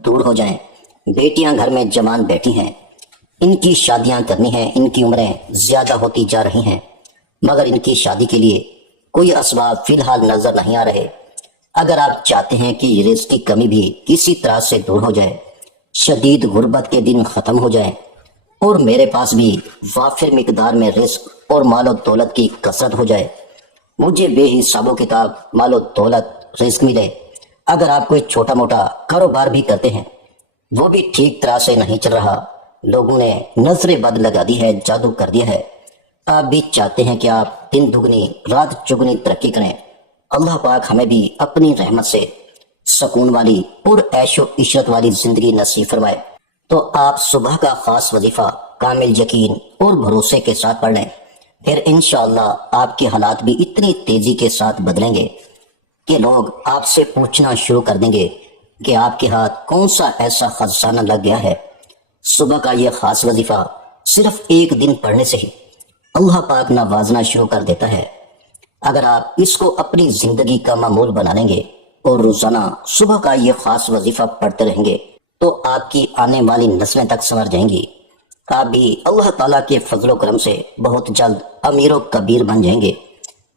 دور ہو جائیں۔ بیٹیاں گھر میں جوان بیٹھی ہیں، ان کی شادیاں کرنی ہیں، ان کی عمریں زیادہ ہوتی جا رہی ہیں، مگر ان کی شادی کے لیے کوئی اسباب فی الحال نظر نہیں آ رہے۔ اگر آپ چاہتے ہیں کہ رزق کی کمی بھی کسی طرح سے دور ہو جائے، شدید غربت کے دن ختم ہو جائیں، اور میرے پاس بھی وافر مقدار میں رزق اور مال و دولت کی کثرت ہو جائے، مجھے بے حساب و کتاب مال و دولت رزق ملے، اگر آپ کوئی چھوٹا موٹا کاروبار بھی کرتے ہیں، وہ بھی ٹھیک طرح سے نہیں چل رہا، لوگوں نے نظر بد لگا دی ہے، جادو کر دیا ہے، آپ بھی چاہتے ہیں کہ آپ دن دگنی رات چگنی ترقی کریں، اللہ پاک ہمیں بھی اپنی رحمت سے سکون والی اور عیش و عشرت والی زندگی نصیب فرمائے، تو آپ صبح کا خاص وظیفہ کامل یقین اور بھروسے کے ساتھ پڑھ لیں، پھر انشاءاللہ آپ کے حالات بھی اتنی تیزی کے ساتھ بدلیں گے کہ لوگ آپ سے پوچھنا شروع کر دیں گے کہ آپ کے ہاتھ کون سا ایسا خزانہ لگ گیا ہے۔ صبح کا یہ خاص وظیفہ صرف ایک دن پڑھنے سے ہی اللہ پاک نوازنا شروع کر دیتا ہے۔ اگر آپ اس کو اپنی زندگی کا معمول بنا لیں گے اور روزانہ صبح کا یہ خاص وظیفہ پڑھتے رہیں گے تو آپ کی آنے والی نسلیں تک سنور جائیں گی، آپ بھی اللہ تعالیٰ کے فضل و کرم سے بہت جلد امیر و کبیر بن جائیں گے،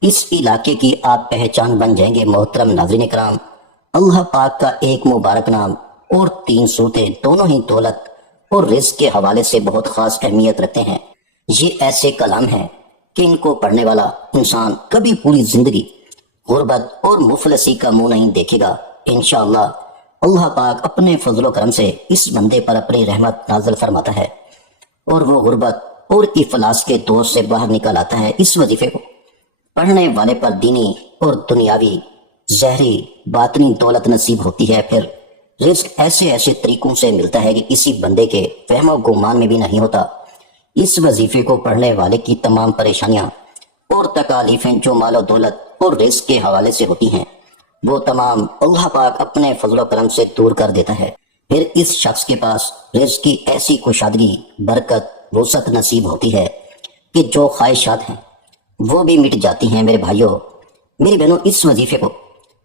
اس علاقے کی آپ پہچان بن جائیں گے۔ محترم ناظرین کرام، اللہ پاک کا ایک مبارک نام اور 3 صورتیں دونوں ہی دولت اور رزق کے حوالے سے بہت خاص اہمیت رکھتے ہیں۔ یہ ایسے کلام ہیں کہ ان کو پڑھنے والا انسان کبھی پوری زندگی غربت اور مفلسی کا منہ نہیں دیکھے گا۔ انشاءاللہ اللہ پاک اپنے فضل و کرم سے اس بندے پر اپنی رحمت نازل فرماتا ہے اور وہ غربت اور افلاس کے دور سے باہر نکل آتا ہے۔ اس وظیفے کو پڑھنے والے پر دینی اور دنیاوی ظاہری باطنی دولت نصیب ہوتی ہے، پھر رزق ایسے ایسے طریقوں سے ملتا ہے کہ کسی بندے کے فہم و گمان میں بھی نہیں ہوتا۔ اس وظیفے کو پڑھنے والے کی تمام پریشانیاں اور تکالیفیں جو مال و دولت اور رزق کے حوالے سے ہوتی ہیں، وہ تمام اللہ پاک اپنے فضل و کرم سے دور کر دیتا ہے۔ پھر اس شخص کے پاس رزق کی ایسی کشادگی، برکت، وسعت نصیب ہوتی ہے کہ جو خواہشات ہیں وہ بھی مٹ جاتی ہیں۔ میرے بھائیوں، میری بہنوں، اس وظیفے کو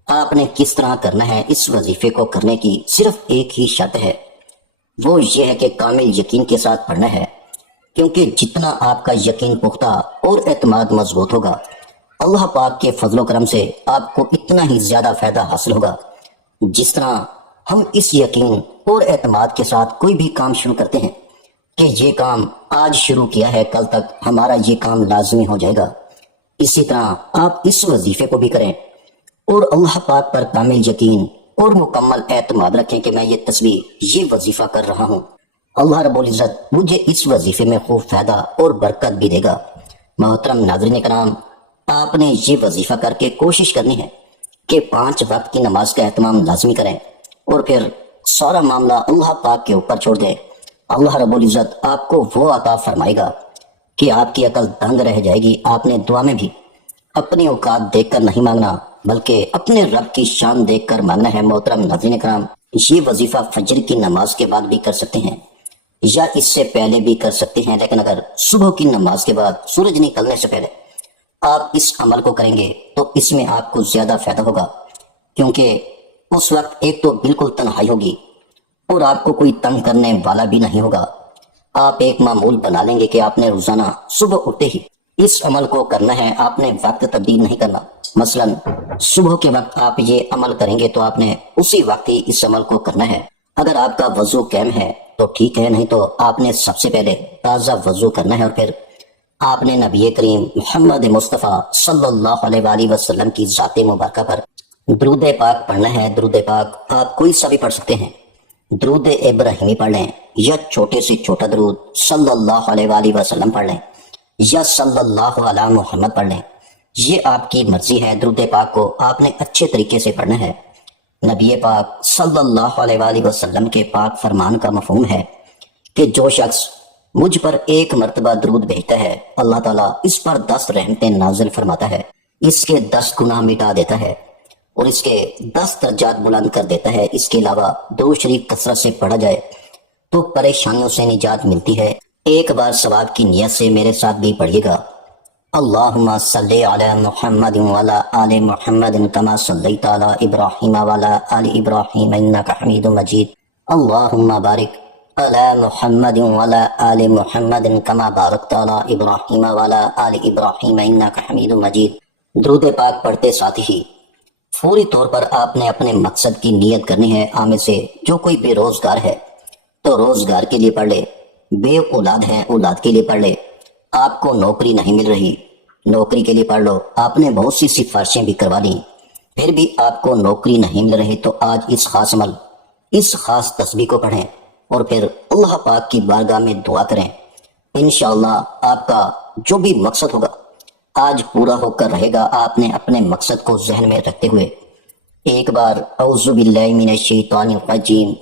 آپ نے کس طرح کرنا ہے؟ اس وظیفے کو کرنے کی صرف ایک ہی شرط ہے، وہ یہ ہے کہ کامل یقین کے ساتھ پڑھنا ہے، کیونکہ جتنا آپ کا یقین پختہ اور اعتماد مضبوط ہوگا، اللہ پاک کے فضل و کرم سے آپ کو اتنا ہی زیادہ فائدہ حاصل ہوگا۔ جس طرح ہم اس یقین اور اعتماد کے ساتھ کوئی بھی کام شروع کرتے ہیں کہ یہ کام آج شروع کیا ہے، کل تک ہمارا یہ کام لازمی ہو جائے گا، اسی طرح آپ اس وظیفے کو بھی کریں اور اللہ پاک پر کامل یقین اور مکمل اعتماد رکھیں کہ میں یہ وظیفہ کر رہا ہوں، اللہ رب العزت مجھے اس وظیفے میں خوب فائدہ اور برکت بھی دے گا۔ محترم ناظرین کرام، آپ نے یہ وظیفہ کر کے کوشش کرنی ہے کہ 5 وقت کی نماز کا اہتمام لازمی کریں اور پھر سارا معاملہ اللہ پاک کے اوپر چھوڑ دیں۔ اللہ رب العزت آپ کو وہ عطا فرمائے گا کہ آپ کی عقل دنگ رہ جائے گی۔ آپ نے دعا میں بھی اپنی اوقات دیکھ کر نہیں مانگنا، بلکہ اپنے رب کی شان دیکھ کر مانگنا ہے۔ محترم ناظرین کرام، یہ وظیفہ فجر کی نماز کے بعد بھی کر سکتے ہیں یا اس سے پہلے بھی کر سکتے ہیں، لیکن اگر صبح کی نماز کے بعد سورج نکلنے سے پہلے آپ اس عمل کو کریں گے تو اس میں آپ کو زیادہ فائدہ ہوگا، کیونکہ اس وقت ایک تو بالکل تنہائی ہوگی اور آپ کو کوئی تنگ کرنے والا بھی نہیں ہوگا۔ آپ ایک معمول بنا لیں گے کہ آپ نے روزانہ صبح اٹھتے ہی اس عمل کو کرنا ہے، آپ نے وقت تبدیل نہیں کرنا۔ مثلا صبح کے وقت آپ یہ عمل کریں گے تو آپ نے اسی وقت ہی اس عمل کو کرنا ہے۔ اگر آپ کا وضو قائم ہے تو ٹھیک ہے، نہیں تو آپ نے سب سے پہلے تازہ وضو کرنا ہے اور پھر آپ نے نبی کریم محمد مصطفیٰ صلی اللہ علیہ وآلہ وسلم کی ذات مبارکہ پر درود پاک پڑھنا ہے۔ درود پاک آپ کوئی سا بھی پڑھ سکتے ہیں، درود ابراہیمی پڑھ لیں یا چھوٹے سے چھوٹا درود صلی اللہ علیہ وآلہ وسلم پڑھ لیں یا صلی اللہ علی محمد پڑھ لیں، یہ آپ کی مرضی ہے۔ درود پاک کو آپ نے اچھے طریقے سے پڑھنا ہے۔ نبی پاک صلی اللہ علیہ وآلہ وسلم کے پاک فرمان کا مفہوم ہے کہ جو شخص مجھ پر 1 مرتبہ درود بھیجتا ہے، اللہ تعالیٰ اس پر 10 رحمتیں نازل فرماتا ہے، اس کے 10 گناہ مٹا دیتا ہے اور اس کے 10 درجات بلند کر دیتا ہے۔ اس کے علاوہ درود شریف کثرت سے پڑھا جائے تو پریشانیوں سے نجات ملتی ہے۔ ایک بار ثواب کی نیت سے میرے ساتھ بھی پڑھیے گا، اللہم صلی علی محمد وعلی آل محمد کما صلیت علی ابراہیم وعلی آل ابراہیم انک حمید مجید۔ اللہم بارک علی محمد وعلی آل محمد کما بارکت علی ابراہیم وعلی آل ابراہیم انک حمید مجید۔ درود پاک پڑھتے ساتھ ہی فوری طور پر آپ نے اپنے مقصد کی نیت کرنی ہے۔ آمد سے جو کوئی بے روزگار ہے تو روزگار کے لیے پڑھ لے، بے اولاد ہے اولاد کے لیے پڑھ لے، آپ کو نوکری نہیں مل رہی نوکری کے لیے پڑھ لو، آپ نے بہت سی سفارشیں بھی کروا لی پھر بھی آپ کو نوکری نہیں مل رہی تو آج اس خاص عمل اس خاص تسبیح کو پڑھیں اور پھر اللہ پاک کی بارگاہ میں دعا کریں۔ انشاءاللہ آپ کا جو بھی مقصد ہوگا آج پورا ہو کر رہے گا۔ آپ نے اپنے مقصد کو ذہن میں رکھتے ہوئے ایک بار اعوذ باللہ من الشیطان الرجیم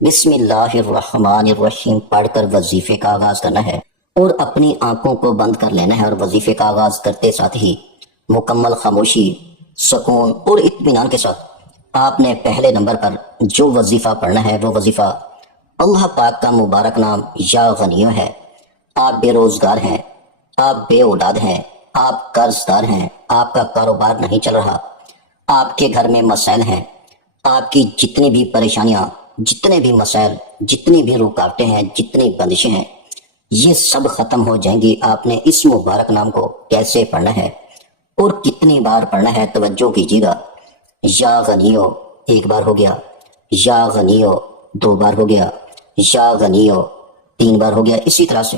بسم اللہ الرحمن الرحیم پڑھ کر وظیفے کا آغاز کرنا ہے اور اپنی آنکھوں کو بند کر لینا ہے، اور وظیفے کا آغاز کرتے ساتھ ہی مکمل خاموشی، سکون اور اطمینان کے ساتھ آپ نے پہلے نمبر پر جو وظیفہ پڑھنا ہے وہ وظیفہ اللہ پاک کا مبارک نام یا غنیو ہے۔ آپ بے روزگار ہیں، آپ بے اولاد ہیں، آپ قرض دار ہیں، آپ کا کاروبار نہیں چل رہا، آپ کے گھر میں مسائل ہیں، آپ کی جتنی بھی پریشانیاں، جتنے بھی مسائل، جتنی بھی رکاوٹیں ہیں، جتنی بندشیں ہیں، یہ سب ختم ہو جائیں گی۔ آپ نے اس مبارک نام کو کیسے پڑھنا ہے اور کتنی بار پڑھنا ہے توجہ کیجیے گا۔ یا غنیو ایک بار ہو گیا، یا غنیو دو بار ہو گیا، یا غنیو تین بار ہو گیا۔ اسی طرح سے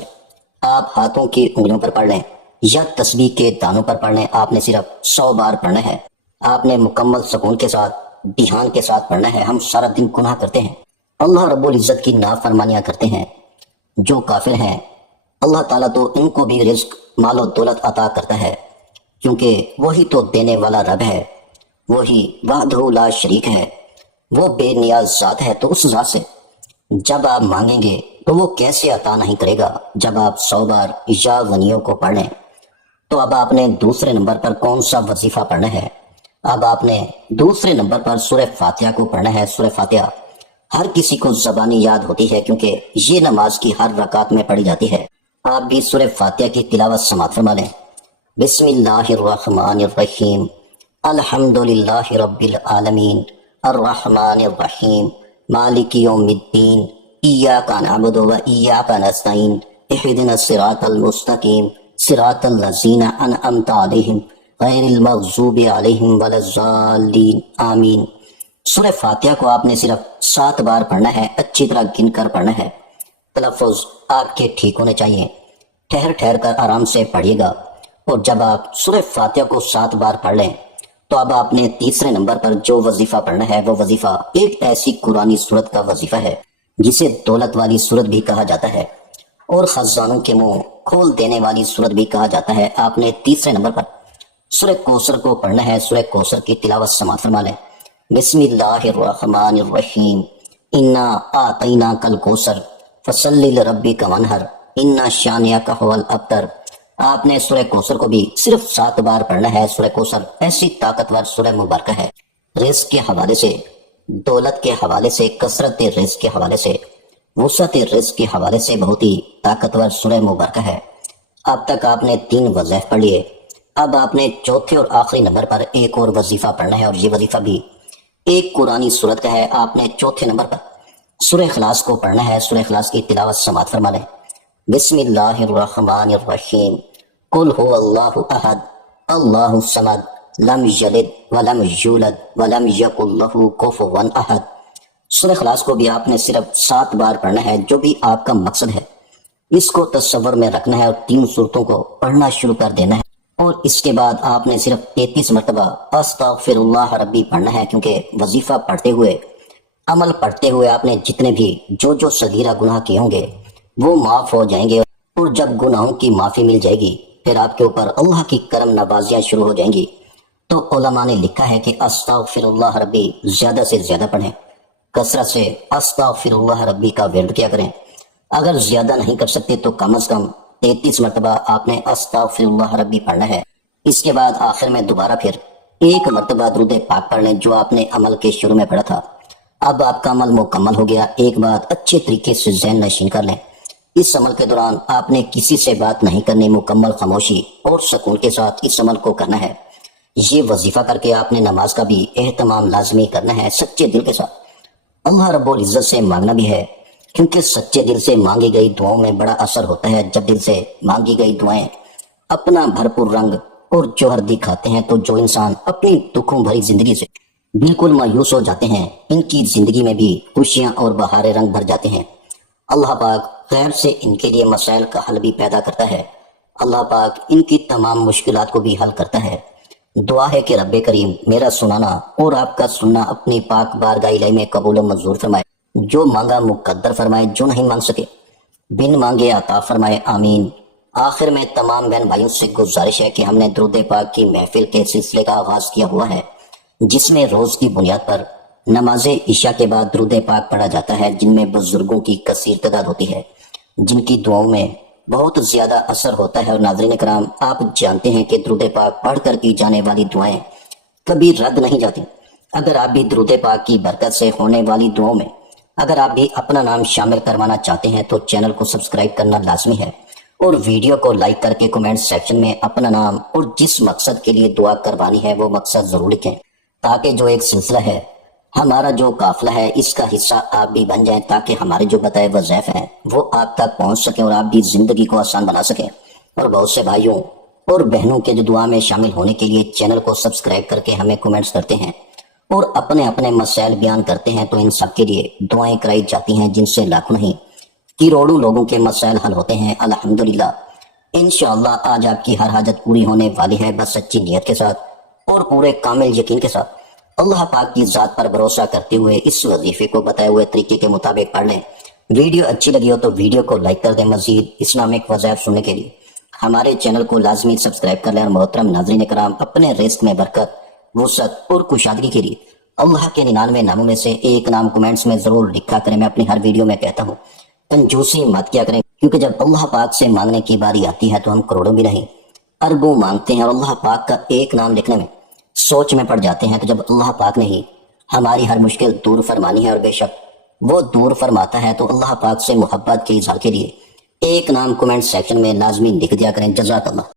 آپ ہاتھوں کی انگلیوں پر پڑھ لیں یا تسبیح کے دانوں پر پڑھ لیں، آپ نے صرف 100 بار پڑھنا ہے۔ آپ نے مکمل سکون کے ساتھ، دھیان کے ساتھ پڑھنا ہے۔ ہم سارا دن گناہ کرتے ہیں، اللہ رب العزت کی نافرمانیاں کرتے ہیں۔ جو کافر ہیں اللہ تعالیٰ تو ان کو بھی رزق، مال و دولت عطا کرتا ہے، کیونکہ وہی تو دینے والا رب ہے، وہی وحدہ لا شریک ہے، وہ بے نیاز ذات ہے۔ تو اس ذات سے جب آپ مانگیں گے تو وہ کیسے عطا نہیں کرے گا؟ جب آپ 100 بار یا غنیوں کو پڑھ لیں تو اب آپ نے دوسرے نمبر پر کون سا وظیفہ پڑھنا ہے؟ اب آپ نے دوسرے نمبر پر سورہ فاتحہ کو پڑھنا ہے۔ سورہ فاتحہ ہر کسی کو زبانی یاد ہوتی ہے کیونکہ یہ نماز کی ہر رکعت میں پڑھی جاتی ہے۔ آپ بھی سورہ فاتحہ کی تلاوت سماعت فرما لیں۔ بسم اللہ الرحمن الرحیم الحمد للہ رب العالمین الرحمن الرحیم مالک یوم الدین ایاک نعبد و ایاک نستعین اہدنا الصراط المستقیم صراط الذین انعمت علیہم غیر المغضوب علیہم ولا الضالین آمین۔ سورہ فاتحہ کو آپ نے صرف 7 بار پڑھنا ہے، اچھی طرح گن کر پڑھنا ہے۔ تلفظ آپ کے ٹھیک ہونے چاہیے، ٹھہر ٹھہر کر آرام سے پڑھیے گا۔ اور جب آپ سورہ فاتحہ کو 7 بار پڑھ لیں تو اب آپ نے تیسرے نمبر پر جو وظیفہ پڑھنا ہے وہ وظیفہ ایک ایسی قرآنی سورت کا وظیفہ ہے جسے دولت والی سورت بھی کہا جاتا ہے اور خزانوں کے منہ کھول دینے والی سورت بھی کہا جاتا ہے۔ آپ نے تیسرے نمبر پر سورہ کوثر کو پڑھنا ہے۔ سورہ کوثر کی تلاوت سماعت فرما لیں۔ بسم اللہ الرحمن الرحیم انا اعطیناک الکوثر فصلی لربک وانحر ان شانئک ھو الابتر۔ آپ نے سورہ کوثر کو بھی صرف 7 بار پڑھنا ہے۔ سورہ کوثر ایسی طاقتور سورہ مبارکہ ہے، رزق کے حوالے سے، دولت کے حوالے سے، کثرت رزق کے حوالے سے، وسعت رزق کے حوالے سے بہت ہی طاقتور سورہ مبارکہ ہے۔ اب تک آپ نے 3 وظائف پڑھ لیے، اب آپ نے چوتھے اور آخری نمبر پر ایک اور وظیفہ پڑھنا ہے، اور یہ وظیفہ بھی ایک قرآنی سورت کا ہے۔ آپ نے چوتھے نمبر پر سورہ اخلاص کو پڑھنا ہے۔ سورہ اخلاص کی تلاوت سماعت فرما لیں۔ بسم اللہ الرحمن الرحیم قل هو اللہ احد اللہ الصمد لم یلد ولم یولد ولم یکن لہ کفوا احد۔ سورہ اخلاص کو بھی آپ نے صرف 7 بار پڑھنا ہے۔ جو بھی آپ کا مقصد ہے اس کو تصور میں رکھنا ہے اور 3 سورتوں کو پڑھنا شروع کر دینا ہے، اور اس کے بعد آپ نے صرف 33 مرتبہ استغفر اللہ ربی پڑھنا ہے، کیونکہ وظیفہ پڑھتے ہوئے، عمل پڑھتے ہوئے آپ نے جتنے بھی جو صغیرہ گناہ کیے ہوں گے وہ معاف ہو جائیں گے، اور جب گناہوں کی معافی مل جائے گی پھر آپ کے اوپر اللہ کی کرم نوازیاں شروع ہو جائیں گی۔ تو علماء نے لکھا ہے کہ استغفر اللہ ربی زیادہ سے زیادہ پڑھیں، کثرت سے استغفر اللہ ربی کا ورد کیا کریں۔ اگر زیادہ نہیں کر سکتے تو کم از کم 33 مرتبہ آپ نے استغفر اللہ ربی پڑھنا ہے۔ اس کے بعد آخر میں دوبارہ پھر ایک مرتبہ درود پاک پڑھ لیں جو آپ نے عمل کے شروع میں پڑھا تھا۔ اب آپ کا عمل مکمل ہو گیا۔ ایک بات اچھے طریقے سے ذہن نشین کر لیں، اس عمل کے دوران آپ نے کسی سے بات نہیں کرنی، مکمل خاموشی اور سکون کے ساتھ اس عمل کو کرنا ہے۔ یہ وظیفہ کر کے آپ نے نماز کا بھی اہتمام لازمی کرنا ہے، سچے دل کے ساتھ اللہ رب العزت سے مانگنا بھی ہے، کیونکہ سچے دل سے مانگی گئی دعاؤں میں بڑا اثر ہوتا ہے۔ جب دل سے مانگی گئی دعائیں اپنا بھرپور رنگ اور جوہر دکھاتے ہیں تو جو انسان اپنی دکھوں بھری زندگی سے بالکل مایوس ہو جاتے ہیں، ان کی زندگی میں بھی خوشیاں اور بہاریں رنگ بھر جاتے ہیں۔ اللہ پاک غیب سے ان کے لیے مسائل کا حل بھی پیدا کرتا ہے۔ اللہ پاک ان کی تمام مشکلات کو بھی حل کرتا ہے۔ دعا ہے کہ رب کریم میرا سنانا اور آپ کا سننا اپنی پاک بارگاہ الہی میں قبول و منظور فرمائے، جو مانگا مقدر فرمائے، جو نہیں مانگ سکے بن مانگے عطا فرمائے، آمین۔ آخر میں تمام بہن بھائیوں سے گزارش ہے کہ ہم نے درود پاک کی محفل کے سلسلے کا آغاز کیا ہوا ہے، جس میں روز کی بنیاد پر نماز عشاء کے بعد درود پاک پڑھا جاتا ہے، جن میں بزرگوں کی کثیر تعداد ہوتی ہے، جن کی دعاؤں میں بہت زیادہ اثر ہوتا ہے۔ اور ناظرین کرام، آپ جانتے ہیں کہ درود پاک پڑھ کر کی جانے والی دعائیں کبھی رد نہیں جاتی۔ اگر آپ بھی درود پاک کی برکت سے ہونے والی دعاؤں میں اگر آپ بھی اپنا نام شامل کروانا چاہتے ہیں تو چینل کو سبسکرائب کرنا لازمی ہے، اور ویڈیو کو لائک کر کے کمنٹ سیکشن میں اپنا نام اور جس مقصد کے لیے دعا کروانی ہے وہ مقصد ضرور لکھیں، تاکہ جو ایک سلسلہ ہے، ہمارا جو قافلہ ہے، اس کا حصہ آپ بھی بن جائیں، تاکہ ہمارے جو بتائے وظائف ہیں وہ آپ تک پہنچ سکیں اور آپ بھی زندگی کو آسان بنا سکیں۔ اور بہت سے بھائیوں اور بہنوں کے جو دعا میں شامل ہونے کے لیے چینل کو سبسکرائب کر کے ہمیں کمنٹس کرتے ہیں اور اپنے اپنے مسائل بیان کرتے ہیں، تو ان سب کے لیے دعائیں کرائی جاتی ہیں، جن سے لاکھوں نہیں کروڑوں لوگوں کے مسائل حل ہوتے ہیں، الحمدللہ۔ انشاءاللہ آج آپ کی ہر حاجت پوری ہونے والی ہے، بس سچی نیت کے ساتھ اور پورے کامل یقین کے ساتھ اللہ پاک کی ذات پر بھروسہ کرتے ہوئے اس وظیفے کو بتائے ہوئے طریقے کے مطابق پڑھ لیں۔ ویڈیو اچھی لگی ہو تو ویڈیو کو لائک کر دیں۔ مزید اسلامک وظائف سننے کے لیے ہمارے چینل کو لازمی سبسکرائب کر لیں۔ اور محترم ناظرین کرام، اپنے رزق میں برکت، وسعت اور کشادگی کے لیے اللہ کے 99 ناموں میں سے ایک نام کمنٹس میں ضرور لکھا کریں۔ میں اپنی ہر ویڈیو میں کہتا ہوں، کنجوسی مت کیا کریں، کیونکہ جب اللہ پاک سے مانگنے کی باری آتی ہے تو ہم کروڑوں بھی نہیں اربوں مانگتے ہیں، اور اللہ پاک کا ایک نام لکھنے میں سوچ میں پڑ جاتے ہیں۔ تو جب اللہ پاک نے ہی ہماری ہر مشکل دور فرمانی ہے، اور بے شک وہ دور فرماتا ہے، تو اللہ پاک سے محبت کے اظہار کے لیے ایک نام کمنٹ سیکشن میں لازمی لکھ دیا کریں۔ جزاک اللہ۔